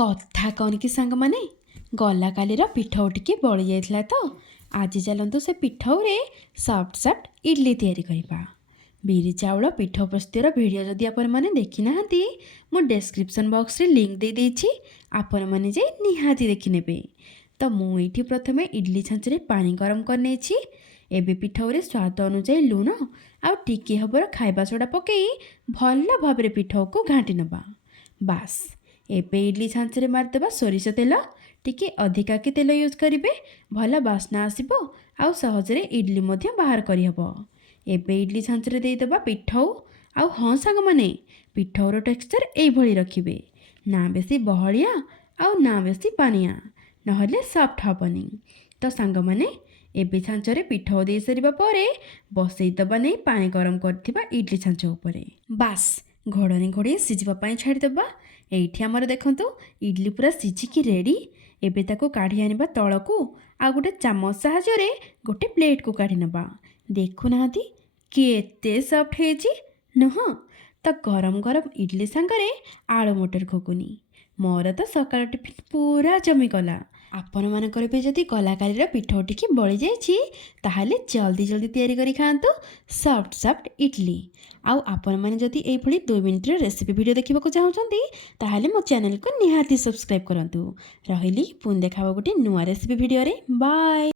କଥା कौन कि सांग माने गला कालीर पिठौ टिके बळी जाइथिला तो आज चलतु से पिठौ रे सॉफ्ट सॉफ्ट इडली तैयारी करबा। बिरी चाउल पिठौ प्रस्तुतिर वीडियो जदि आपण माने देखि नाहंती मु डिस्क्रिप्शन बॉक्स रे लिंक दे देछि, आपण माने जे निहाती देखि नेबे। तो मु एठी प्रथमे इडली छांचरे पानी गरम कर नेछि। एबे पिठौ रे स्वाद अनुसार लूण आ टिके हबर खाइबा सोडा पकई भल भाबरे पिठौ को घांटी नबा। बास एबे इडली छांचरे मारदेबा सोरिष तेल, टिके अधिका के तेल यूज करिवे, भल बास्ना आसिबो आउ सहजरे इडली मध्य बाहर करिहबो। एबे इडली छांचरे देइदेबा पिठौ आउ हाँ सांग माने पिठौर टेक्सचर एई भली रखिबे, ना बेसी बहलिया आउ ना बेसी पानिया, नहले सॉफ्ट हबनी। तो सांग माने एबे छांचरे पिठौ देई सरिबा परे बसई दबा नै पानी गरम करथिबा इडली छांच उपरे। बास घोड़नी घोड़ी सिझिबा पई छाड़ी देबा। एइठी हमर देखंतु इडली पूरा सिझिकी रेडी। एबे ताको काढ़ी आनिबा तळकू आ गोटे चामच साहाय्य गोटे प्लेट को काढ़ी नबा। देखु नाहंती केते सॉफ्ट हेछि नह। तो गरम गरम इडली सांगरे आलू मटर घुगुनी मोर तो सकाळ टिफिन पूरा जमी गला। आपण मानकर भी जदि गलाकालीर पिठौ टिके बळी जाइछि ताहाले जल्दी जल्दी तैयारी करी खाआंतु सॉफ्ट सॉफ्ट इडली। आउ आपण माने जदि एई भली 2 मिनिट रेसिपी वीडियो देखिबा को चाहउछंती ताहाले मो चैनल को निहाती सब्सक्राइब करंतु। रहिली पुन देखाबो गोटे नुवा रेसिपी वीडियो रे। बाय।